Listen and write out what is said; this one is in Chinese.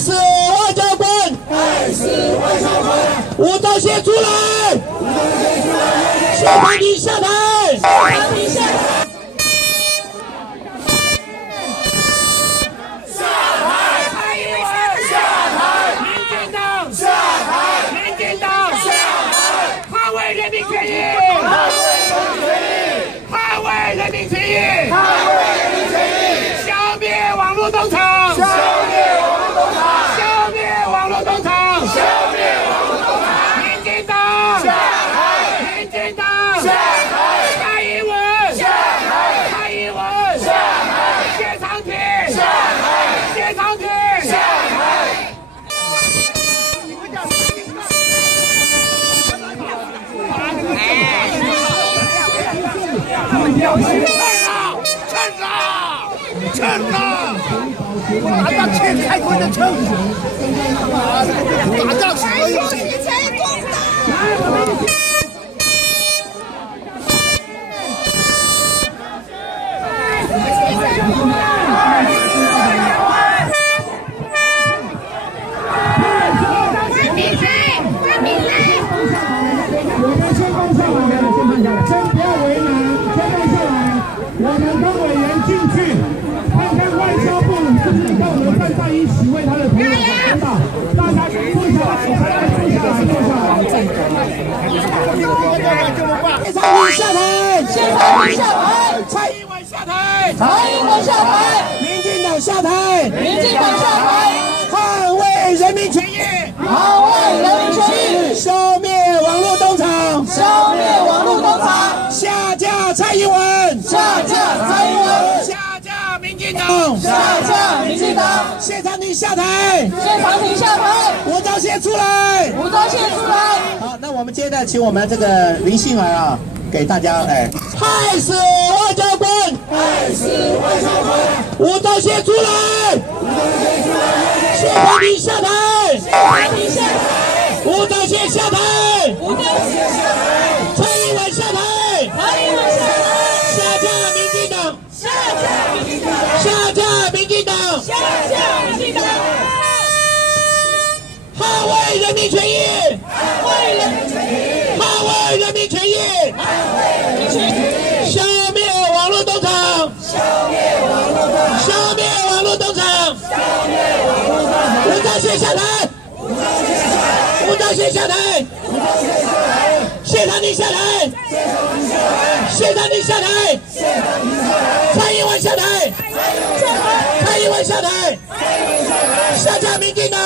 死外交官！害死外交官！吴钊燮出来！谢长廷下台！谢长廷下台！下台！蔡英文下台！民进党下台！民进党下台！捍卫人民权益！捍卫人民权益！捍卫人民权益！捍卫人民权益！消灭网络东厂！消灭网络东厂！消灭网络东厂！消灭网络东厂！民进党下台！民进党下台！蔡英文下台！蔡英文下台！谢长廷下台！谢长廷下台！趁啊！打仗欠开国的称，打仗什么游戏？才公道。我们先放下来，先不要为难，先放下来。我们跟委员进去，看看外交部是不是跟我们站在一起为他的朋友领导。大家坐下来，坐下来，坐下来。谢长廷下台！谢长廷下台！蔡英文下台！蔡英文下台！民进党下台！民进党下台！捍卫人民权益！捍卫人民权益！消灭网络东厂！消灭网络东厂！下架蔡英文！下架蔡英文！下架民进党！下架民进党！谢长廷下台！谢长廷下台！吴钊燮出来！吴钊燮出来！好，那我们接着请我们这个林杏儿啊，给大家害死外交官！害死外交官！吴钊燮出来！谢长廷下台！谢长廷下台！吴钊燮下台！吴钊燮下台！蔡英文下台！蔡英文下台！下架民进党！下架民进党！下架民进党！下架民进党！捍卫人民权益！捍卫人民权益！捍卫人民权益！捍卫人民权益！消灭网络东厂！消灭网络东厂！消灭网络东厂！消灭网络东厂！吴钊燮下台！吴钊燮下台！谢长廷下台！谢长廷下台！蔡英文下台！蔡英文下台！下架民进党！